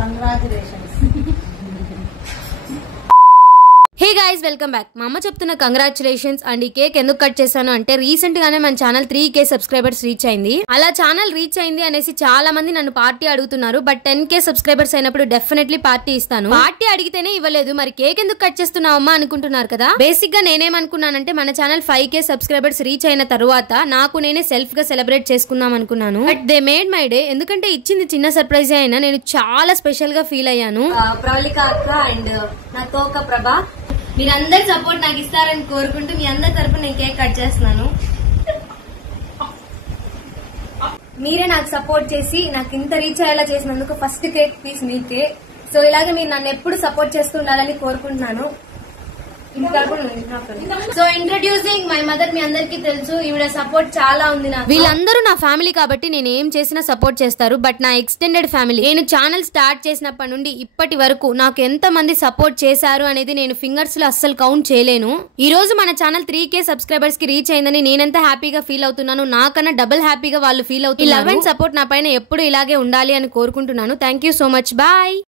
Congratulations. Hey guys, welcome back. మా అమ్మ చెప్తున్న కంగ్రాచులేషన్స్ అండ్ ఈ కేక్ ఎందుకు కట్ చేశాను అంటే రీసెంట్ గానే మన ఛానల్ 3K సబ్స్క్రైబర్స్ రీచ్ అయింది. అలా ఛానల్ రీచ్ అయింది అనేసి చాలా మంది నన్ను పార్టీ అడుగుతున్నారు. బట్ 10K సబ్స్క్రైబర్స్ అయినప్పుడు డెఫినెట్లీ పార్టీ ఇస్తాను. పార్టీ అడిగితేనే ఇవ్వలేదు, మరి కేక్ ఎందుకు కట్ చేస్తున్నావు అమ్మా అనుకుంటున్నారు కదా. బేసిక్ గా నేనేమనుకున్నానంటే మన ఛానల్ 5K సబ్స్క్రైబర్స్ రీచ్ అయిన తర్వాత నాకు నేనే సెల్ఫ్ గా సెలబ్రేట్ చేసుకుందాం అనుకున్నాను. But they made my day. ఎందుకంటే ఇచ్చింది చిన్న సర్ప్రైజ్ అయినా నేను చాలా స్పెషల్ గా ఫీల్ అయ్యాను. ప్రవళిక అక్క అండ్ నా తోక ప్రభ, మీరందరు సపోర్ట్ నాకు ఇస్తారని కోరుకుంటూ మీ అందరి తరపున నేను కేక్ కట్ చేస్తున్నాను. మీరే నాకు సపోర్ట్ చేసి నాకు ఇంత రీచ్ అయ్యేలా చేసినందుకు ఫస్ట్ కేక్ పీస్ మీకే. సో ఇలాగే మీరు నన్ను ఎప్పుడు సపోర్ట్ చేస్తూ ఉండాలని కోరుకుంటున్నాను. So introducing my mother. మీ అందరికి తెలుసు ఈవిడ సపోర్ట్ చాలా ఉంది నాకు. వీళ్ళందరూ నా ఫ్యామిలీ కాబట్టి నేను ఏం చేసినా సపోర్ట్ చేస్తారు. బట్ నా ఎక్స్టెండెడ్ ఫ్యామిలీ, నేను ఛానల్ స్టార్ట్ చేసినప్పటి నుండి ఇప్పటి వరకు నాకు ఎంత మంది సపోర్ట్ చేశారు అనేది నేను ఫింగర్స్ లో అస్సలు కౌంట్ చేయలేను. ఈ రోజు మన ఛానల్ 3K సబ్స్క్రైబర్స్ కి రీచ్ అయిందని నేనెంత హ్యాపీగా ఫీల్ అవుతున్నాను, నాకన్నా డబుల్ హ్యాపీగా వాళ్ళు ఫీల్ అవుతున్నారు. ఈ లవ్ అండ్ సపోర్ట్ నా పైన ఎప్పుడు ఇలాగే ఉండాలి అని కోరుకుంటున్నాను. Thank you so much. Bye.